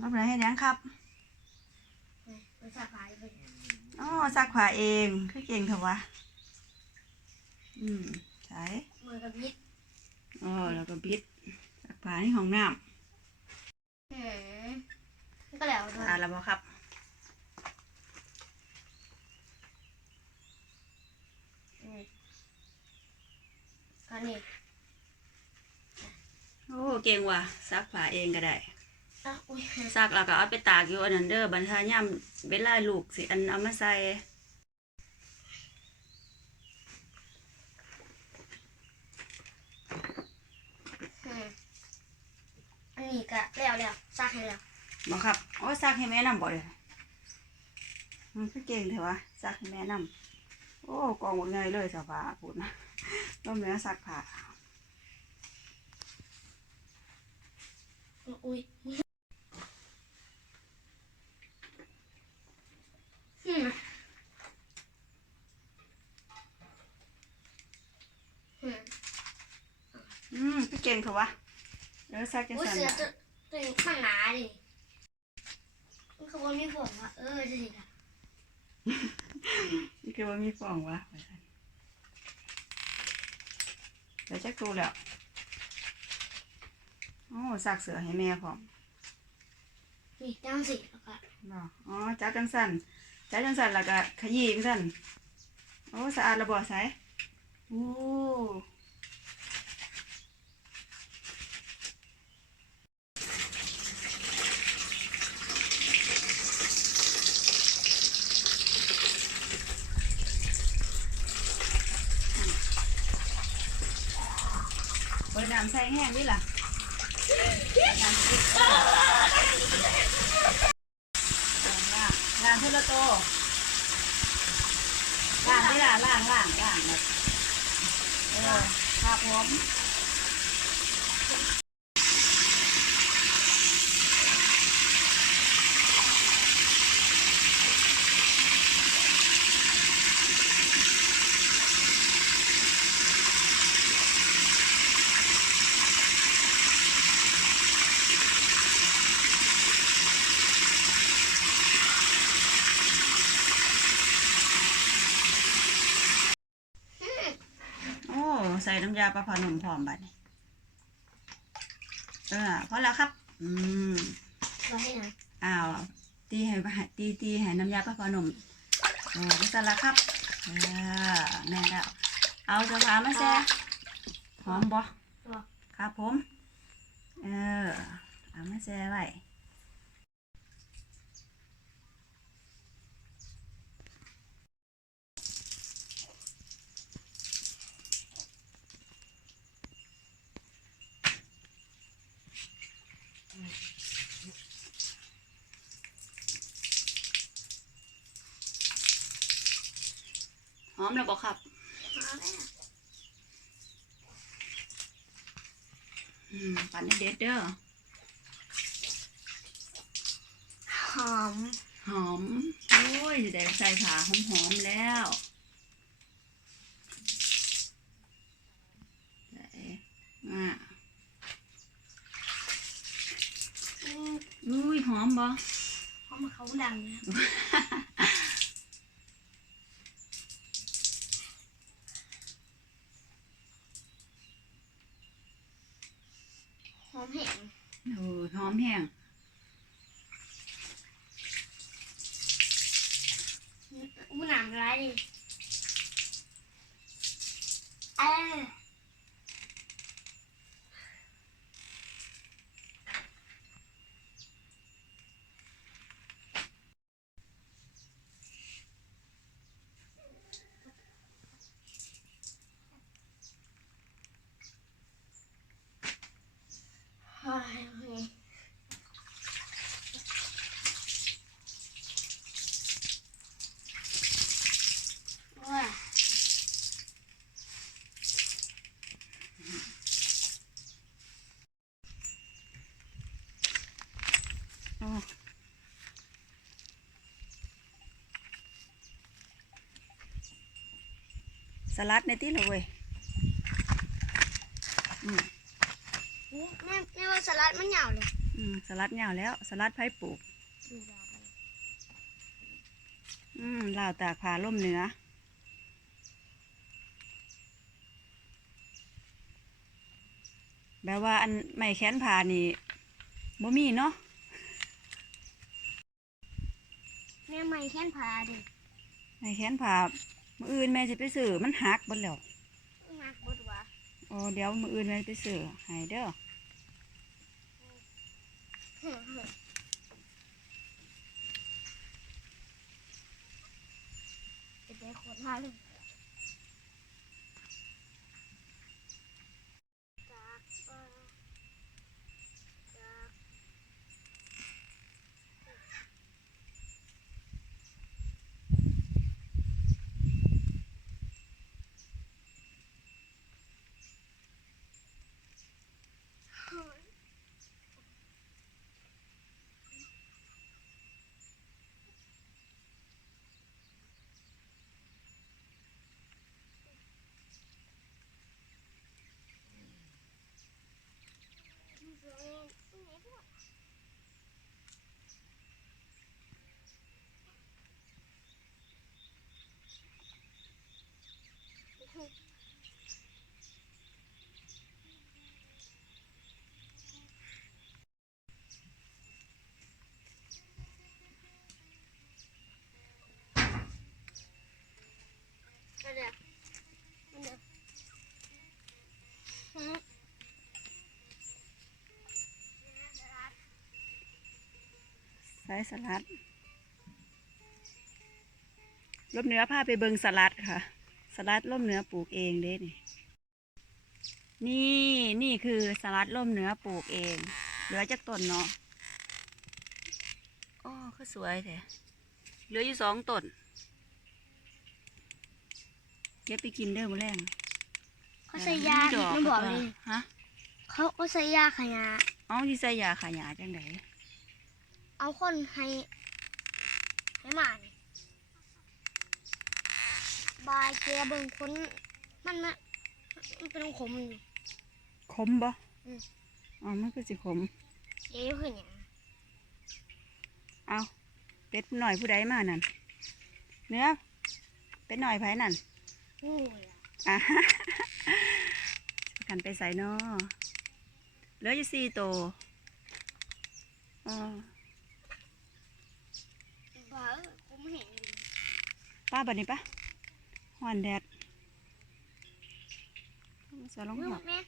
รับไหนให้ยังครับไปสักผ้าไปอ๋อซักผ้าเองคือเก่งเถอะวะ อืมใช่มือกับยิดอ๋อแล้วก็บิดซักผ้าในห้องน้หืมก็แล้วำด้วยอ่านแล้วบ่ครับอืมก็นี่โอ้เก่งว่ะซักผ้าเองก็ได้อะอุ้ย ซักแล้วก็เอาไปตากอยู่อันนั้นเด้อบันทาย่ำเวลาลูกสิอันเอามาใส่อืมอันนี้ก็แล้วแล้วซักให้แล้วบ่ครับโอ้ซักให้แม่นำบ่เลยมันคือเก่งเถอะวะซักให้แม่นำโอ้กองหมดไงเลยสภาพูดนะก็แม่ซักผ้าอุ้ยอืมอืม อืมคือเก่งเถอะวะเดี๋ยวซักจังอุ้ยซั่นเสือน่ะตัวตัวนี้ข้างหนาดิมันคือว่ามีผมอะเออจะสิค่ะนี่คือว่ามีฟองวะว่าซั่นเดี๋ยวจักดูแล้วโอ้ซักเสือให้แม่พร้อมนี่จังสิแล้วก็บ่อ๋อจับจังสั่นจับจังสั่นแล้วก็ขยี้จังสั่นโอ้สะอาดระบ่ใสโอ้ น้ำใส่แห้งดิล่ะน้ำใส่ล้างล่างล้างเทละโตล้างดิล่ะล้างล้างล้างแบบเออครับผมโอ้ใส่ น้ำยาปลาผาหนุ่มพร้อมบัดนี้เออพอแล้วครับ อืมเราให้นะอ้าวตีให้ให้ตีตีให้น้ำยาปลาผาหนุ่มโอ้ก็สั่นละครับเออแม่นแล้วเอาเสื้อผ้ามาแซ่หอมบ่ตัวครับผม เออเอามาแช่ไว้ หอมแล้วบอกครับมาแล้วอืมปั่นให้เด็ดเด้อหอม หอม โอ้ยสิได้ใส่ผ้าหอมหอมๆแล้วใส่อะอืมอุ้ยหอมบ่หอมเขาดังนะหอมแห้ง โอมแห้งอู้หนามร้ายดิเออ เฮ้ยเฮ้ยว้า โอ้ สลัดในที่ละเว้ยอืมอู้แม่แม่ว่าสลัดมันยาวเลยออืมสลัดเหงาแล้ว สลัดไผ่ปลูกดูดอกมันอืมลาวตากผาล่มเหนือแบบว่าอันไม่แขนผานี่บ่มีเนาะ แม่ไม่แค้นพาดิไม่แขนผามื้ออื่นแม่สิไปซื้อมันหักเบิดแล้วมากบดวะอ๋อเดี๋ยวมื้ออื่นแม่ไปซื้อให้เด้อเป็นใจโคตรมากเลยจากเอ่อจาก ก็เดี๋ยวมันเดี๋ยวหืมใส่สลัดลมเนื้อพาไปเบิงสลัดค่ะ สลัดล่มเนื้อปลูกเองเด้นี่นี่นี่คือสลัดล่มเนื้อปลูกเอง เหลือจากต้นเนาะอ๋อคือสวยแท้เหลืออยู่สองต้น เก็บไปกินเด้อมื้อแรงเขาใส่ยาดอกมันบอกว่าเลยฮะเขาเขาใส่ยาขยะเอาที่ใส่ยาขายาจังไดเอาคนให้ให้หมานี่บายแกเบิ่งคนมันนะมันเป็นขมอยู่ขมบ่อืมอ๋อมันคือสิขมเอ๊ะคือหยังเอาเป็ดหน่อยผู้ใดมานั่นเนื้อเป็ดหน่อยไผนั่น งูอะอะกันไปใส่นอเหลืออยู่สี่ตัวอ๋อบ้าเอ้ยผมเห็นป้าบัดนี้ปะหอนแดดใส่ลงแม่เท้าแม่